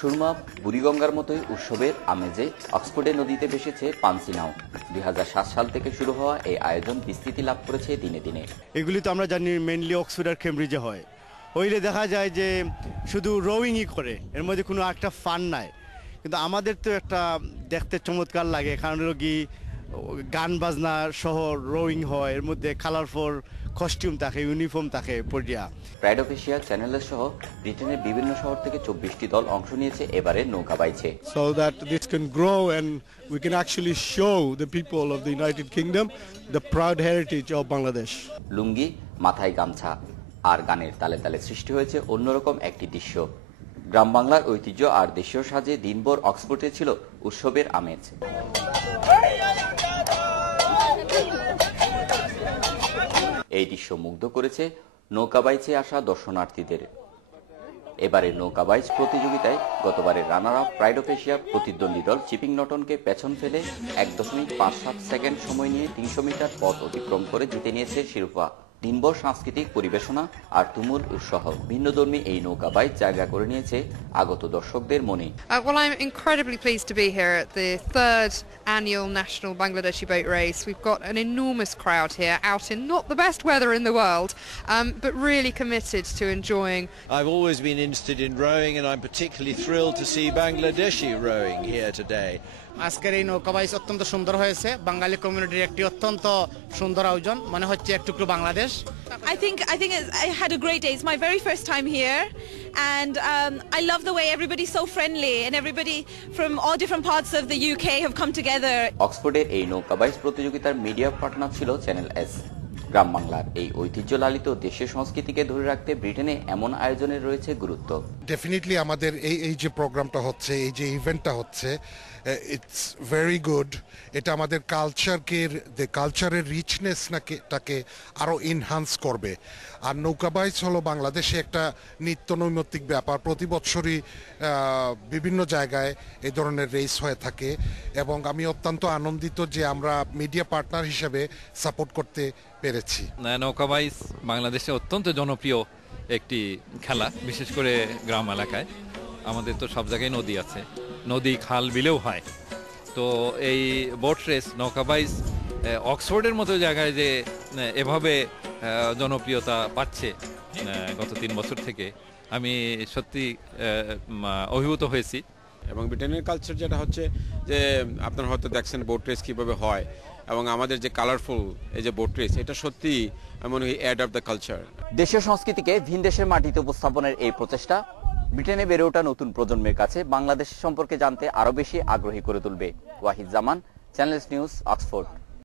সুরমা বুড়িগঙ্গার মতোই উৎসবের আমেজে অক্সফোর্ডের নদীতে ভেসেছে পানসি নাও। 2007 সাল থেকে শুরু হওয়া এই আয়োজন বিস্তৃতি লাভ করেছে দিনে দিনে। এগুলি তো আমরা জানি মেইনলি অক্সফোর্ড আর কেমব্রিজে হয়। ওইলে দেখা যায় যে শুধু রোয়িংই করে, এর মধ্যে কোনো একটা ফান নাই। কিন্তু আমাদের তো একটা দেখতে চমৎকার লাগে, কারণ কি গান বাজনা সহ রোয়িং হয়, এর মধ্যে কালারফুল কস্টিউম থাকে, ইউনিফর্ম থাকে পরিয়া। প্রাইড অফ এশিয়া চ্যানেলের সহ ব্রিটেনের বিভিন্ন শহর থেকে 24টি দল অংশ নিয়েছে এবারে নৌকা বাইচে। So that this can grow and we can actually show the people of the United Kingdom the proud heritage of Bangladesh. লুঙ্গি, মাথায় গামছা আর গানের তালে তালে সৃষ্টি হয়েছে অন্যরকম একটি দৃশ্য। গ্রাম বাংলার ঐতিহ্য আর দেশীয় সাজে দিনভর অক্সফোর্ডে ছিল উৎসবের আমেজ। এই দৃশ্য মুগ্ধ করেছে নৌকা বাইচে আসা দর্শনার্থীদের। এবারে নৌকা বাইচ প্রতিযোগিতায় গতবারের runner up pride of Asia প্রতিদ্বন্দ্বী দল চিপিং নটনকে পেছন ফেলে 1.57 সেকেন্ড সময় নিয়ে 300 মিটার পথ অতিক্রম করে জিতে নিয়েছে শিরোপা। দিনভর সাংস্কৃতিক পরিবেশনা আর তুমুল উৎসাহ ভিন্নধর্মী এই নৌকা বাইচ জায়গা করে নিয়েছে আগত দর্শকদের মনে। Well, I'm incredibly pleased to be here at the 3rd annual National Bangladeshi Boat Race. We've got an enormous crowd here, out in not the best weather in the world, but really committed to enjoying. I've always been interested in rowing, and I'm particularly thrilled to see Bangladeshi rowing here today. আজকের এই নৌকা বাইচ অত্যন্ত সুন্দর হয়েছে। বাঙালি কমিউনিটির একটি অত্যন্ত সুন্দর আয়োজন, মনে হচ্ছে এক টুকরো Bangladesh. I think I had a great day. It's my very first time here, and I love the way everybody's so friendly and everybody from all different parts of the UK have come together. অক্সফোর্ডের এই নৌকা বাইচ প্রতিযোগিতার media partner ছিল channel S. গ্রাম বাংলার এই ঐতিহ্য লালিত দেশের সংস্কৃতিকে ধরে রাখতে ব্রিটেনে এমন আয়োজনের রয়েছে গুরুত্ব। ডেফিনেটলি আমাদের এই যে প্রোগ্রামটা হচ্ছে, এই যে ইভেন্টটা হচ্ছে, ইটস ভেরি গুড। এটা আমাদের কালচারের রিচনেসটাকে আরো এনহান্স করবে। আর নৌকা বাইচ হলো বাংলাদেশে একটা নিত্য নৈমিত্তিক ব্যাপার। প্রতি বছরই বিভিন্ন জায়গায় এই ধরনের রেস হয়ে থাকে, এবং আমি অত্যন্ত আনন্দিত যে আমরা মিডিয়া পার্টনার হিসেবে সাপোর্ট করতে পেরেছি। নৌকা বাইচ বাংলাদেশে অত্যন্ত জনপ্রিয় একটি খেলা, বিশেষ করে গ্রাম এলাকায়। আমাদের তো সব জায়গায় নদী আছে, নদী খাল বিলেও হয়। তো এই বোট রেস নৌকা বাইচ অক্সফোর্ডের মতো জায়গায় যে এভাবে জনপ্রিয়তা পাচ্ছে গত 3 বছর থেকে, আমি সত্যি অভিভূত হয়েছি। এবং ব্রিটেনের কালচার যেটা হচ্ছে যে আপনারা হয়তো দেখছেন বোট রেস কীভাবে হয়, এবং আমাদের যে কালারফুল এই যে বোট রেস, এটা সত্যি এমন অ্যাড অফ দ্য কালচার। দেশের সংস্কৃতিকে ভিন দেশের মাটিতে উপস্থাপনের এই প্রচেষ্টা ব্রিটেনে বেড়ে ওঠা নতুন প্রজন্মের কাছে বাংলাদেশ সম্পর্কে জানতে আরো বেশি আগ্রহী করে তুলবে। ওয়াহিদ জামান, চ্যানেলস নিউজ, অক্সফোর্ড।